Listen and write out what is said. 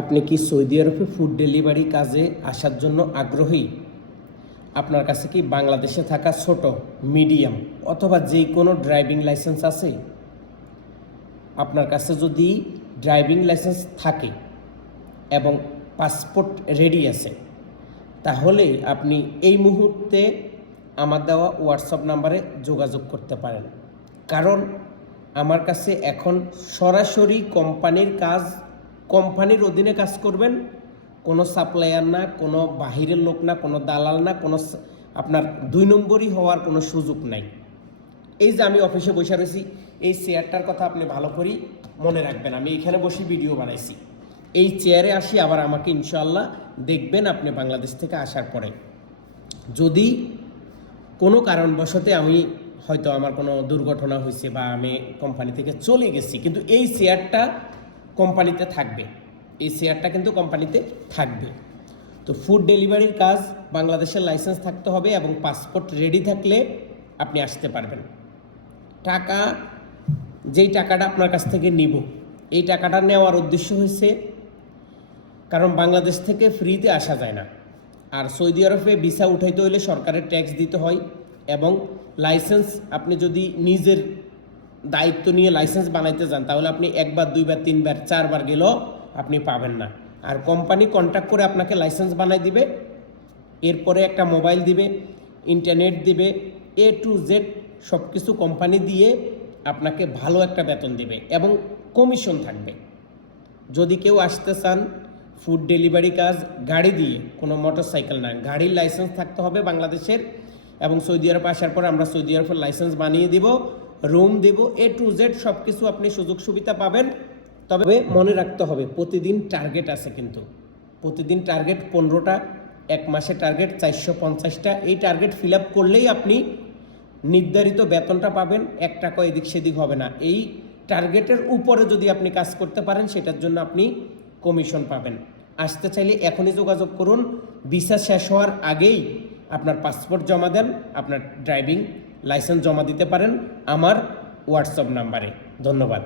আপনি কি সৌদি আরবে ফুড ডেলিভারি কাজে আসার জন্য আগ্রহী? আপনার কাছে কি বাংলাদেশে থাকা ছোট মিডিয়াম অথবা যে কোনো ড্রাইভিং লাইসেন্স আছে? আপনার কাছে যদি ড্রাইভিং লাইসেন্স থাকে এবং পাসপোর্ট রেডি আছে, তাহলে আপনি এই মুহূর্তে আমার দেওয়া হোয়াটসঅ্যাপ নাম্বারে যোগাযোগ করতে পারেন। কারণ আমার কাছে এখন সরাসরি কোম্পানির কাজ কোম্পানির অধীনে কাজ করবেন, কোনো সাপ্লায়ার না, কোনো বাহিরের লোক না, কোনো দালাল না, কোনো আপনার দুই নম্বরই হওয়ার কোনো সুযোগ নাই। এই যে আমি অফিসে বসে রয়েছি, এই চেয়ারটার কথা আপনি ভালো করেই মনে রাখবেন। আমি এখানে বসে ভিডিও বানাইছি। এই চেয়ারে আসি, আবার আমাকে ইনশাল্লাহ দেখবেন আপনি বাংলাদেশ থেকে আসার পরে। যদি কোনো কারণবশতে আমি হয়তো আমার কোনো দুর্ঘটনা হয়েছে বা আমি কোম্পানি থেকে চলে গেছি, কিন্তু এই চেয়ারটা কোম্পানিতে থাকবে। এই শেয়ারটা কিন্তু কোম্পানিতে থাকবে। তো ফুড ডেলিভারির কাজ, বাংলাদেশের লাইসেন্স থাকতে হবে এবং পাসপোর্ট রেডি থাকলে আপনি আসতে পারবেন। টাকা, যেই টাকাটা আপনার কাছ থেকে নিব, এই টাকাটা নেওয়ার উদ্দেশ্য হয়েছে, কারণ বাংলাদেশ থেকে ফ্রিতে আসা যায় না। আর সৌদি আরবে ভিসা উঠাইতে হলে সরকারের ট্যাক্স দিতে হয় এবং লাইসেন্স আপনি যদি নিজের দায়িত্ব নিয়ে লাইসেন্স বানাইতে যান, তাহলে আপনি একবার, দুইবার, তিনবার, চারবার গেলেও আপনি পাবেন না। আর কোম্পানি কন্ট্যাক্ট করে আপনাকে লাইসেন্স বানাই দিবে, এরপরে একটা মোবাইল দিবে ইন্টারনেট দিবে এ টু জেড সব কিছু কোম্পানি দিয়ে আপনাকে ভালো একটা বেতন দিবে এবং কমিশন থাকবে। যদি কেউ আসতে চান ফুড ডেলিভারি কাজ, গাড়ি দিয়ে, কোনো মোটর সাইকেল না, গাড়ির লাইসেন্স থাকতে হবে বাংলাদেশের এবং সৌদি আরব আসার পর আমরা সৌদি আরবের লাইসেন্স বানিয়ে দিব। রুম দেব এ টু জেড সব কিছু আপনি সুযোগ সুবিধা পাবেন। তবে মনে রাখতে হবে, প্রতিদিন টার্গেট আছে কিন্তু। প্রতিদিন টার্গেট পনেরোটা, এক মাসে টার্গেট চারশো পঞ্চাশটা। এই টার্গেট ফিল আপ করলেই আপনি নির্ধারিত বেতনটা পাবেন, এক টাকা এদিক সেদিক হবে না। এই টার্গেটের উপরে যদি আপনি কাজ করতে পারেন, সেটার জন্য আপনি কমিশন পাবেন। আসতে চাইলে এখনই যোগাযোগ করুন। ভিসা শেষ হওয়ার আগেই আপনার পাসপোর্ট জমা দেন, আপনার ড্রাইভিং লাইসেন্স জমা দিতে পারেন আমার হোয়াটসঅ্যাপ নাম্বারে। ধন্যবাদ।